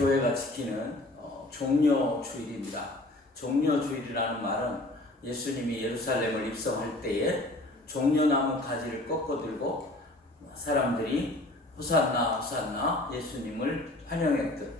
교회가 지키는 종려주일입니다. 종려주일이라는 말은 예수님이 예루살렘을 입성할 때에 종려나무 가지를 꺾어들고 사람들이 호산나 호산나 예수님을 환영했던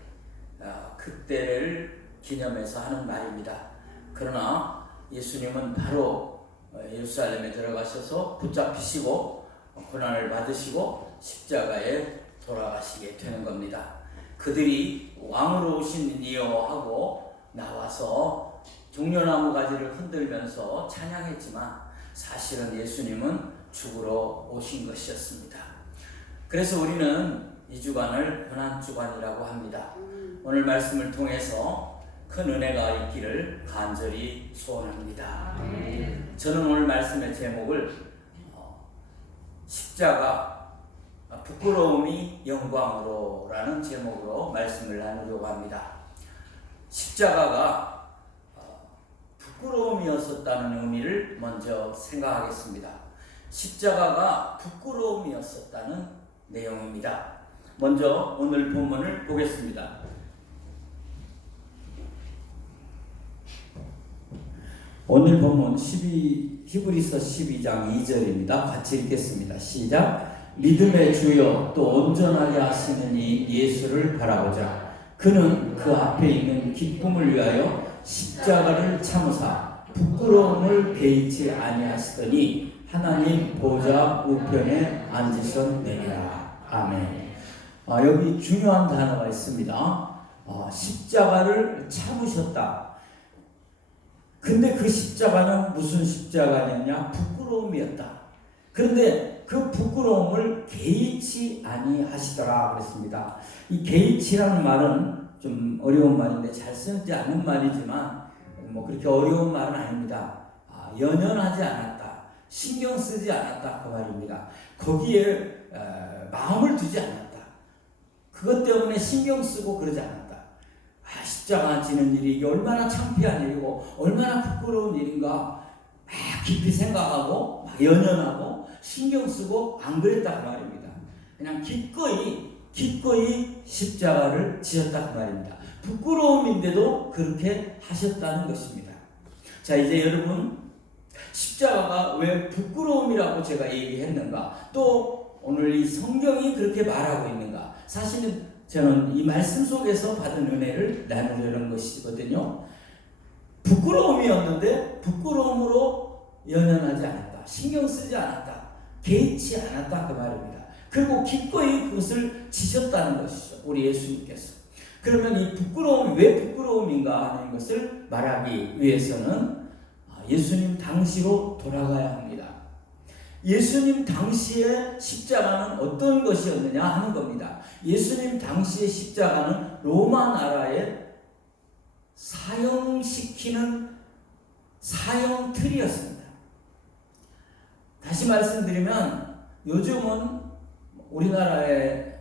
그때를 기념해서 하는 말입니다. 그러나 예수님은 바로 예루살렘에 들어가셔서 붙잡히시고 고난을 받으시고 십자가에 돌아가시게 되는 겁니다. 그들이 왕으로 오신 이여 하고 나와서 종려나무 가지를 흔들면서 찬양했지만 사실은 예수님은 죽으러 오신 것이었습니다. 그래서 우리는 이 주간을 고난주간이라고 합니다. 오늘 말씀을 통해서 큰 은혜가 있기를 간절히 소원합니다. 저는 오늘 말씀의 제목을 십자가 부끄러움이 영광으로 라는 제목으로 말씀을 나누려고 합니다. 십자가가 부끄러움이었었다는 의미를 먼저 생각하겠습니다. 십자가가 부끄러움이었었다는 내용입니다. 먼저 오늘 본문을 보겠습니다. 오늘 본문 히브리서 12장 2절입니다. 같이 읽겠습니다. 시작. 믿음의 주여 또 온전하게 하시는 이 예수를 바라보자. 그는 그 앞에 있는 기쁨을 위하여 십자가를 참으사 부끄러움을 개의치 아니하시더니 하나님 보좌 우편에 앉으셨느니라. 아멘. 여기 중요한 단어가 있습니다. 십자가를 참으셨다. 근데 그 십자가는 무슨 십자가냐냐? 부끄러움이었다. 그런데 그 부끄러움을 개의치 아니하시더라 그랬습니다. 이 개의치라는 말은 좀 어려운 말인데 잘 쓰지 않은 말이지만 그렇게 어려운 말은 아닙니다. 연연하지 않았다, 신경 쓰지 않았다 그 말입니다. 거기에 마음을 두지 않았다. 그것 때문에 신경 쓰고 그러지 않았다. 십자가 지는 일이 이게 얼마나 창피한 일이고 얼마나 부끄러운 일인가 깊이 생각하고 연연하고 신경 쓰고 안 그랬다 그 말입니다. 그냥 기꺼이 십자가를 지었다 그 말입니다. 부끄러움인데도 그렇게 하셨다는 것입니다. 자, 이제 여러분, 십자가가 왜 부끄러움이라고 제가 얘기했는가, 또 오늘 이 성경이 그렇게 말하고 있는가. 사실은 저는 이 말씀 속에서 받은 은혜를 나누려는 것이거든요. 부끄러움이었는데 부끄러움으로 연연하지 않았다, 신경 쓰지 않았다, 개의치 않았다 그 말입니다. 그리고 기꺼이 그것을 지셨다는 것이죠, 우리 예수님께서. 그러면 이 부끄러움이 왜 부끄러움인가 하는 것을 말하기 위해서는 예수님 당시로 돌아가야 합니다. 예수님 당시의 십자가는 어떤 것이었느냐 하는 겁니다. 예수님 당시의 십자가는 로마 나라에 사형시키는 사형틀이었습니다. 다시 말씀드리면 요즘은 우리나라에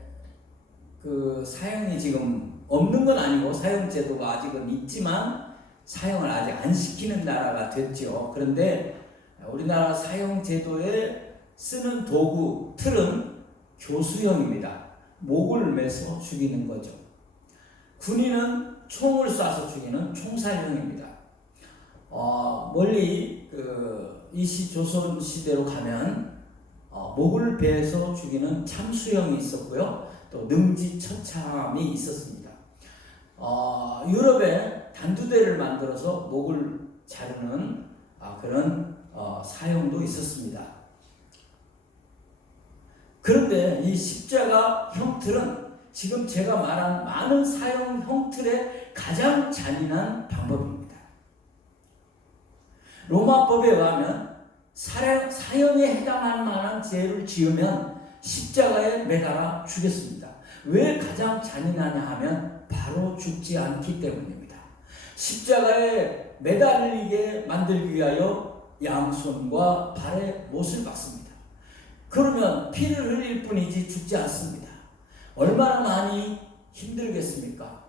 그 사형이 지금 없는 건 아니고 사형제도가 아직은 있지만 사형을 아직 안 시키는 나라가 됐죠. 그런데 우리나라 사형제도에 쓰는 도구 틀은 교수형입니다. 목을 매서 죽이는 거죠. 군인은 총을 쏴서 죽이는 총살형입니다. 멀리 조선 시대로 가면 목을 베서 죽이는 참수형이 있었고요. 또 능지처참이 있었습니다. 유럽에 단두대를 만들어서 목을 자르는 그런 사형도 있었습니다. 그런데 이 십자가 형틀은 지금 제가 말한 많은 사형 형틀의 가장 잔인한 방법입니다. 로마법에 의하면 사형에 해당할 만한 죄를 지으면 십자가에 매달아 죽였습니다. 왜 가장 잔인하냐 하면 바로 죽지 않기 때문입니다. 십자가에 매달리게 만들기 위하여 양손과 발에 못을 박습니다. 그러면 피를 흘릴 뿐이지 죽지 않습니다. 얼마나 많이 힘들겠습니까?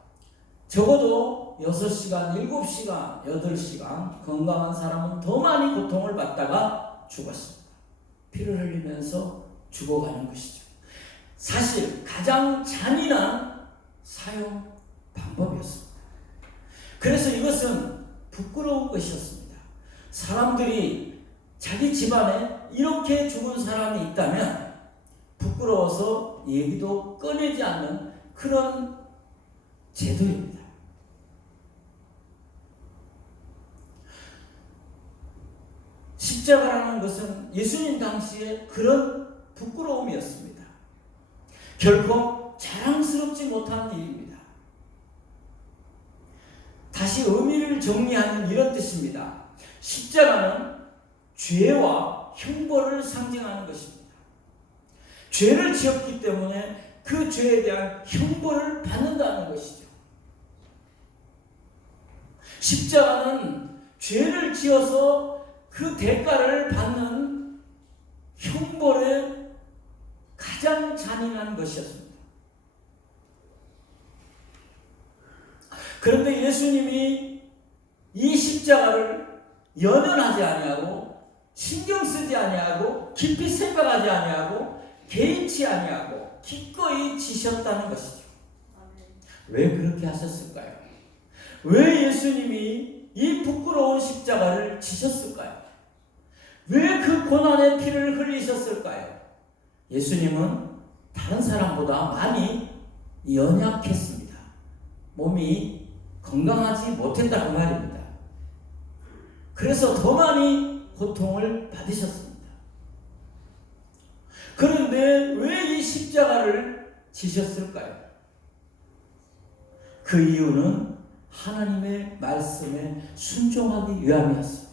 적어도 6시간, 7시간, 8시간 건강한 사람은 더 많이 고통을 받다가 죽었습니다. 피를 흘리면서 죽어가는 것이죠. 사실 가장 잔인한 사형 방법이었습니다. 그래서 이것은 부끄러운 것이었습니다. 사람들이 자기 집안에 이렇게 죽은 사람이 있다면 부끄러워서 얘기도 꺼내지 않는 그런 제도입니다. 십자가라는 것은 예수님 당시에 그런 부끄러움이었습니다. 결코 자랑스럽지 못한 일입니다. 다시 의미를 정리하는 이런 뜻입니다. 십자가는 죄와 형벌을 상징하는 것입니다. 죄를 지었기 때문에 그 죄에 대한 형벌을 받는다는 것이죠. 십자가는 죄를 지어서 그 대가를 받는 형벌의 가장 잔인한 것이었습니다. 그런데 예수님이 이 십자가를 연연하지 아니하고 신경 쓰지 아니하고 깊이 생각하지 아니하고 개의치 아니하고 기꺼이 지셨다는 것이죠. 왜 그렇게 하셨을까요? 왜 예수님이 이 부끄러운 십자가를 지셨을까요? 왜 그 고난의 피를 흘리셨을까요? 예수님은 다른 사람보다 많이 연약했습니다. 몸이 건강하지 못했다는 말입니다. 그래서 더 많이 고통을 받으셨습니다. 그런데 왜 이 십자가를 지셨을까요? 그 이유는 하나님의 말씀에 순종하기 위함이었습니다.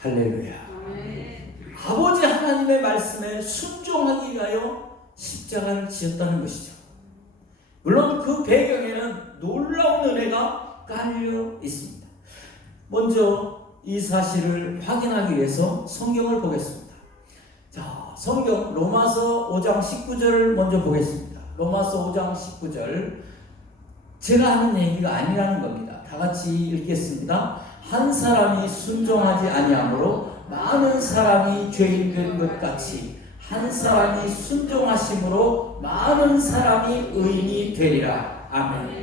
할렐루야. 아버지 하나님의 말씀에 순종하기 위하여 십자가를 지었다는 것이죠. 물론 그 배경에는 놀라운 은혜가 깔려 있습니다. 먼저 이 사실을 확인하기 위해서 성경을 보겠습니다. 자, 성경 로마서 5장 19절을 먼저 보겠습니다. 로마서 5장 19절. 제가 하는 얘기가 아니라는 겁니다. 다 같이 읽겠습니다. 한 사람이 순종하지 아니하므로 많은 사람이 죄인 된 것 같이 한 사람이 순종하심으로 많은 사람이 의인이 되리라. 아멘.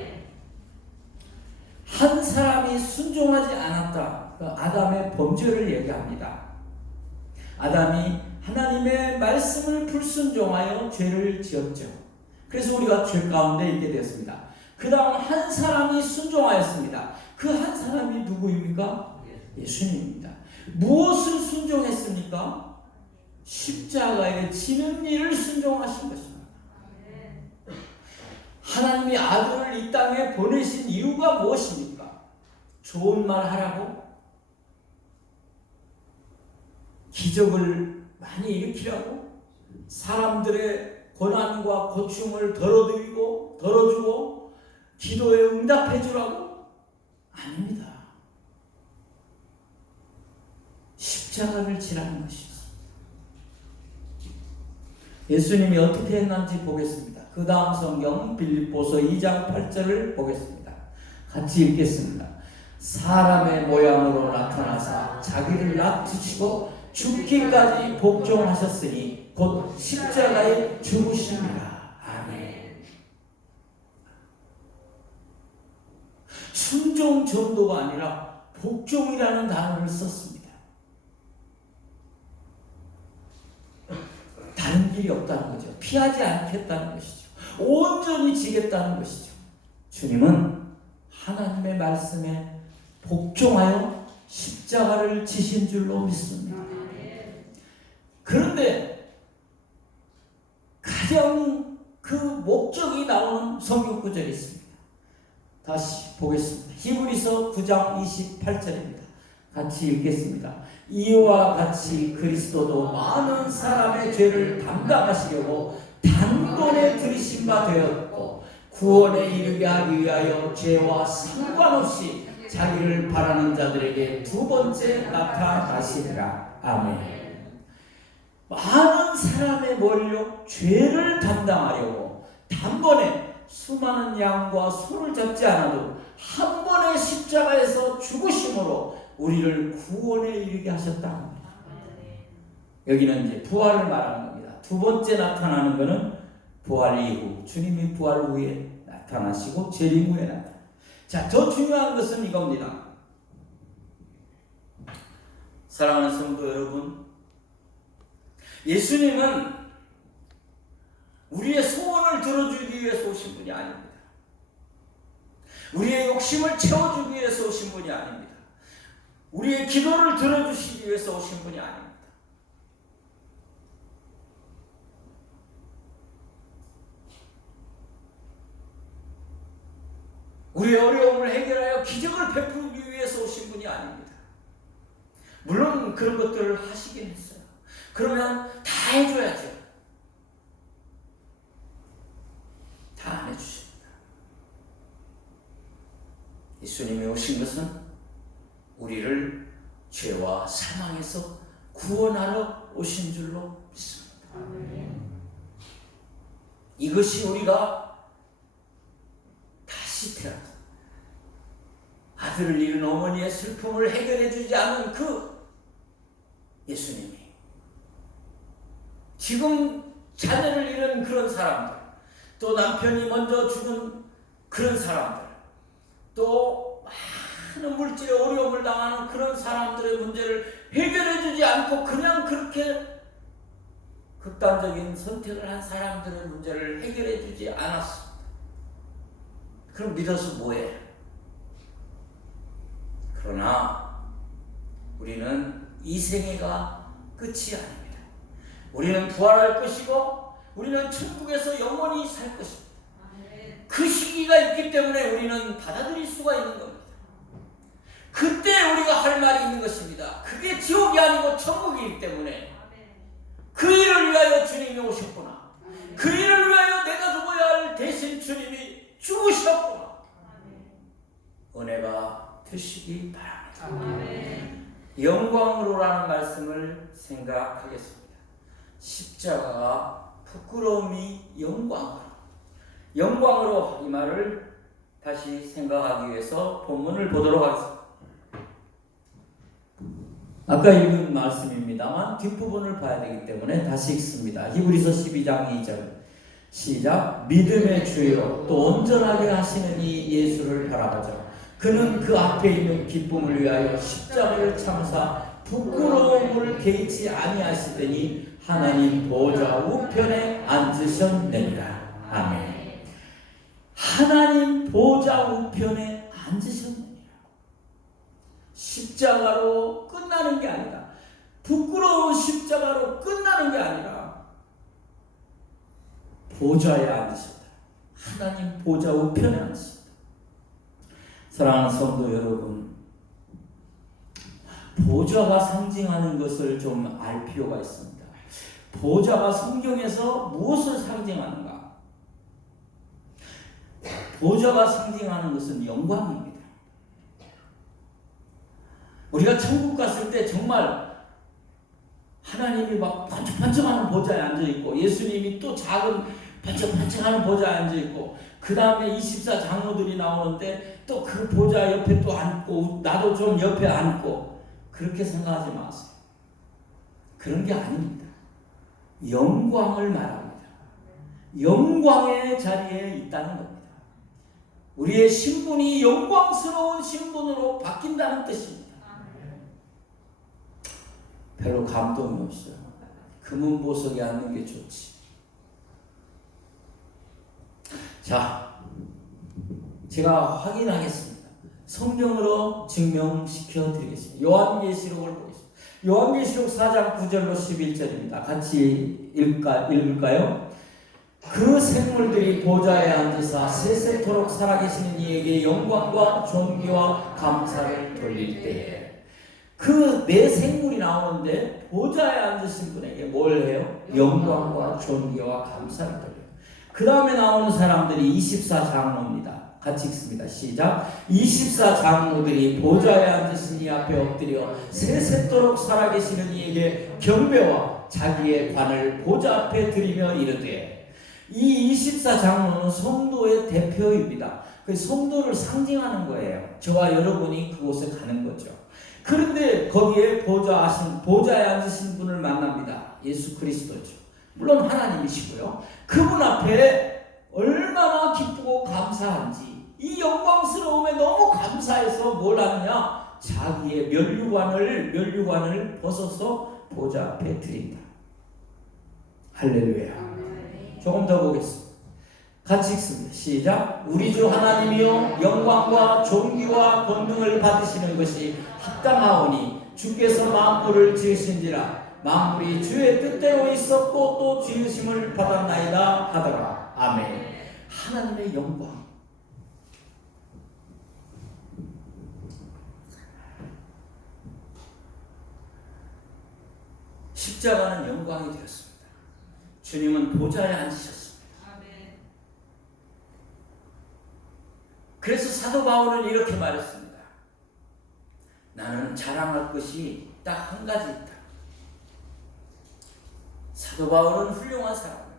한 사람이 순종하지 않았다. 아담의 범죄를 얘기합니다. 아담이 하나님의 말씀을 불순종하여 죄를 지었죠. 그래서 우리가 죄 가운데 있게 되었습니다. 그 다음 한 사람이 순종하였습니다. 그 한 사람이 누구입니까? 예수님입니다. 무엇을 순종했습니까? 십자가에 지는 일을 순종하신 것입니다. 하나님이 아들을 이 땅에 보내신 이유가 무엇입니까? 좋은 말 하라고? 기적을 많이 일으키라고? 사람들의 고난과 고충을 덜어주고 기도에 응답해 주라고? 아닙니다. 십자가를 지라는 것이죠. 예수님이 어떻게 했는지 보겠습니다. 그 다음 성경 빌립보서 2장 8절을 보겠습니다. 같이 읽겠습니다. 사람의 모양으로 나타나사 자기를 낮추시고 죽기까지 복종하셨으니 곧 십자가에 죽으십니다. 아멘. 순종 정도가 아니라 복종이라는 단어를 썼습니다. 다른 길이 없다는 거죠. 피하지 않겠다는 것이죠. 온전히 지겠다는 것이죠. 주님은 하나님의 말씀에 복종하여 십자가를 지신 줄로 믿습니다. 그런데 가장 그 목적이 나오는 성경 구절이 있습니다. 다시 보겠습니다. 히브리서 9장 28절입니다. 같이 읽겠습니다. 이와 같이 그리스도도 많은 사람의 죄를 담당하시려고 단번에 들이신 바 되었고 구원에 이르게 하기 위하여 죄와 상관없이 자기를 바라는 자들에게 두 번째 나타나시리라. 아멘. 많은 사람의 몰려 죄를 담당하려고 단번에 수많은 양과 소를 잡지 않아도 한 번의 십자가에서 죽으심으로 우리를 구원에 이르게 하셨다 합니다. 여기는 이제 부활을 말하는 겁니다. 두 번째 나타나는 것은 부활 이후, 주님이 부활 후에 나타나시고 재림 후에 나타나. 자, 더 중요한 것은 이겁니다. 사랑하는 성도 여러분, 예수님은 우리의 소원을 들어주기 위해서 오신 분이 아닙니다. 우리의 욕심을 채워주기 위해서 오신 분이 아닙니다. 우리의 기도를 들어주시기 위해서 오신 분이 아닙니다. 우리의 어려움을 해결하여 기적을 베푸기 위해서 오신 분이 아닙니다. 물론 그런 것들을 하시긴 했어요. 그러면 다 해줘야죠. 다 안 해주십니다. 예수님이 오신 것은 우리를 죄와 사망에서 구원하러 오신 줄로 믿습니다. 이것이 우리가 다시 태어나 아들을 잃은 어머니의 슬픔을 해결해 주지 않은 그 예수님이 지금 자녀를 잃은 그런 사람들, 또 남편이 먼저 죽은 그런 사람들, 또 많은 물질의 어려움을 당하는 그런 사람들의 문제를 해결해 주지 않고 그냥 그렇게 극단적인 선택을 한 사람들의 문제를 해결해 주지 않았습니다. 그럼 믿어서 뭐해? 그러나 우리는 이 생애가 끝이 아닙니다. 우리는 부활할 것이고 우리는 천국에서 영원히 살 것입니다. 그 시기가 있기 때문에 우리는 받아들일 수가 있는 겁니다. 그때 우리가 할 말이 있는 것입니다. 그게 지옥이 아니고 천국이기 때문에 그 일을 위하여 주님이 오셨구나. 그 일을 위하여 내가 죽어야 할 대신 주님이 죽으셨구나. 은혜가 되시기 바랍니다. 영광으로라는 말씀을 생각하겠습니다. 십자가가 부끄러움이 영광으로 이 말을 다시 생각하기 위해서 본문을 보도록 하겠습니다. 아까 읽은 말씀입니다만 뒷부분을 봐야 되기 때문에 다시 읽습니다. 히브리서 12장 2절 시작. 믿음의 주요 또 온전하게 하시는 이 예수를 바라보자. 그는 그 앞에 있는 기쁨을 위하여 십자가를 참사 부끄러움을 개의치 아니하시더니 하나님 보좌 우편에 앉으셨느니라. 아멘. 하나님 보좌 우편에 앉으셨느니라. 십자가로 끝나는 게 아니라, 부끄러운 십자가로 끝나는 게 아니라 보좌에 앉으셨다. 하나님 보좌 우편에 앉으셨다. 사랑하는 성도 여러분, 보좌가 상징하는 것을 좀 알 필요가 있습니다. 보좌가 성경에서 무엇을 상징하는가? 보좌가 상징하는 것은 영광입니다. 우리가 천국 갔을 때 정말 하나님이 막 반짝반짝하는 보좌에 앉아있고 예수님이 또 작은 반짝반짝하는 보좌에 앉아있고 그 다음에 24 장로들이 나오는데 또 그 보좌 옆에 또 앉고 나도 좀 옆에 앉고 그렇게 생각하지 마세요. 그런 게 아닙니다. 영광을 말합니다. 영광의 자리에 있다는 겁니다. 우리의 신분이 영광스러운 신분으로 바뀐다는 뜻입니다. 별로 감동이 없어요. 금은보석에 앉는 게 좋지. 자, 제가 확인하겠습니다. 성경으로 증명시켜 드리겠습니다. 요한계시록을 보겠습니다. 요한계시록 4장 9절로 11절입니다. 같이 읽을까요? 그 생물들이 보좌에 앉으사 세세토록 살아계시는 이에게 영광과 존귀와 감사를 돌릴 때에 그 네 생물이 나오는데 보좌에 앉으신 분에게 뭘 해요? 영광과 존귀와 감사를 돌려요. 그 다음에 나오는 사람들이 24장로입니다. 같이 읽습니다. 시작. 24장로들이 보좌에 앉으신 이 앞에 엎드려 세세토록 살아계시는 이에게 경배와 자기의 관을 보좌 앞에 드리며 이르되, 이 24장로는 성도의 대표입니다. 그 성도를 상징하는 거예요. 저와 여러분이 그곳에 가는 거죠. 그런데 거기에 보좌에 앉으신 분을 만납니다. 예수 그리스도죠. 물론 하나님이시고요. 그분 앞에 얼마나 기쁘고 감사하고 감사한지 이 영광스러움에 너무 감사해서 뭘 하느냐? 자기의 면류관을 벗어서 보좌 앞에 드린다. 할렐루야. 조금 더 보겠습니다. 같이 읽습니다. 시작. 우리 주 하나님이여 영광과 존귀와 권능을 받으시는 것이 합당하오니 주께서 만물을 지으신지라 만물이 주의 뜻대로 있었고 또 지으심을 받았나이다 하더라. 아멘. 하나님의 영광. 십자가는 영광이 되었습니다. 주님은 보좌에 앉으셨습니다. 그래서 사도 바울은 이렇게 말했습니다. 나는 자랑할 것이 딱 한 가지 있다. 사도 바울은 훌륭한 사람입니다.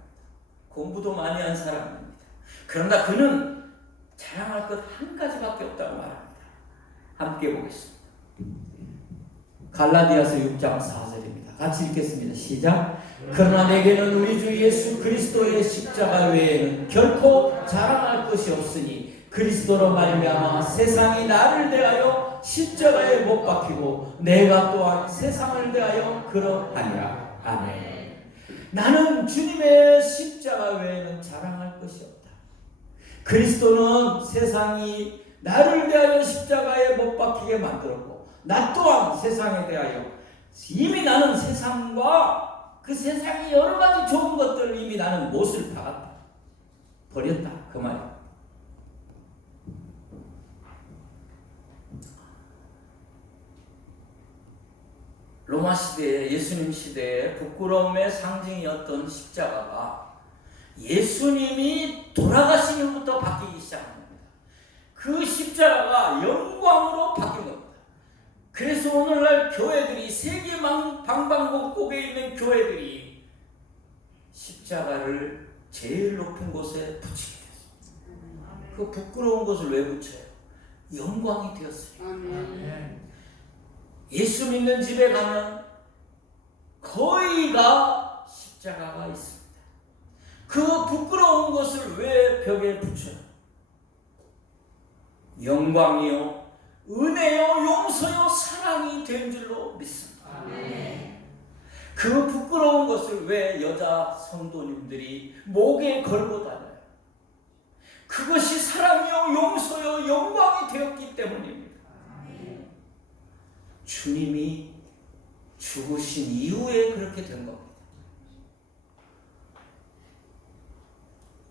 공부도 많이 한 사람입니다. 그러나 그는 자랑할 것 한 가지밖에 없다고 말합니다. 함께 보겠습니다. 갈라디아서 6장 4절입니다. 같이 읽겠습니다. 시작. 그러나 내게는 우리 주 예수 그리스도의 십자가 외에는 결코 자랑할 것이 없으니 그리스도로 말미암아 세상이 나를 대하여 십자가에 못 박히고 내가 또한 세상을 대하여 그러하니라. 아멘. 나는 주님의 십자가 외에는 자랑할 것이 없다. 그리스도는 세상이 나를 대하여 십자가에 못 박히게 만들었고 나 또한 세상에 대하여 이미 나는 세상과 그 세상이 여러 가지 좋은 것들을 이미 나는 못을 박았다. 버렸다. 그 말이야. 로마 시대에 예수님 시대에 부끄러움의 상징이었던 십자가가 예수님이 돌아가신 후부터 바뀌기 시작합니다. 그 십자가가 영광으로 바뀐 겁니다. 그래서 오늘날 교회들이 세계 방방곡곡에 있는 교회들이 십자가를 제일 높은 곳에 붙이게 됐습니다. 그 부끄러운 곳을 왜 붙여요? 영광이 되었으니까. 예수 믿는 집에 가면 거의가 십자가가 있습니다. 그 부끄러운 것을 왜 벽에 붙여요? 영광이요, 은혜요, 용서요, 사랑이 된 줄로 믿습니다. 그 부끄러운 것을 왜 여자 성도님들이 목에 걸고 다녀요? 그것이 사랑이요, 용서요, 영광이 되었기 때문입니다. 주님이 죽으신 이후에 그렇게 된 겁니다.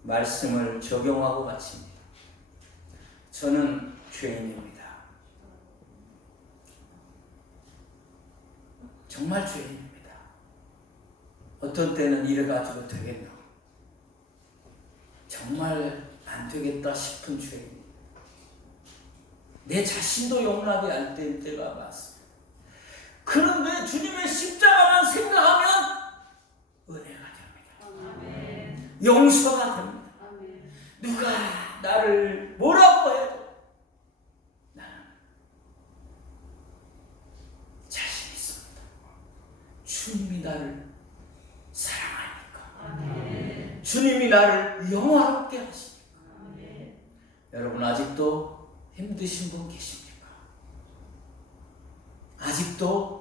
말씀을 적용하고 마칩니다. 저는 죄인입니다. 정말 죄인입니다. 어떤 때는 이래가지고 되겠나? 정말 안 되겠다 싶은 죄인입니다. 내 자신도 용납이 안 될 때가 많습니다. 그런데 주님의 십자가만 생각하면 은혜가 됩니다. 용서가 됩니다. 누가 나를 뭐라고 해도 나는 자신 있습니다. 주님이 나를 사랑하니까. 주님이 나를 영화롭게 하시니까. 여러분 아직도 힘드신 분 계십니까? 아직도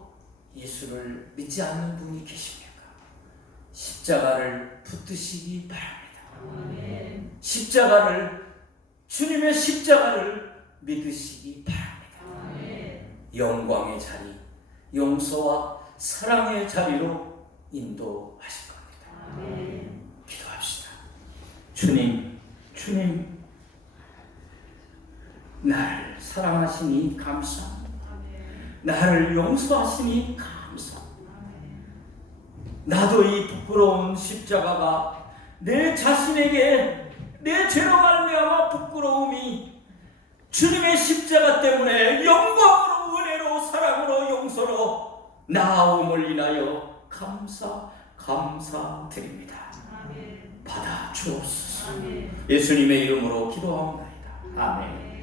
예수를 믿지 않는 분이 계십니까? 십자가를 붙드시기 바랍니다. 십자가를, 주님의 십자가를 믿으시기 바랍니다. 영광의 자리, 용서와 사랑의 자리로 인도하실 겁니다. 기도합시다. 주님, 나를 사랑하시니 감사합니다. 나를 용서하시니 감사합니다. 나도 이 부끄러운 십자가가 내 자신에게 내 죄로 말미암아 부끄러움이 주님의 십자가 때문에 영광으로, 은혜로, 사랑으로, 용서로 나아옴을 인하여 감사드립니다. 받아 주옵소서. 예수님의 이름으로 기도합니다. 아멘.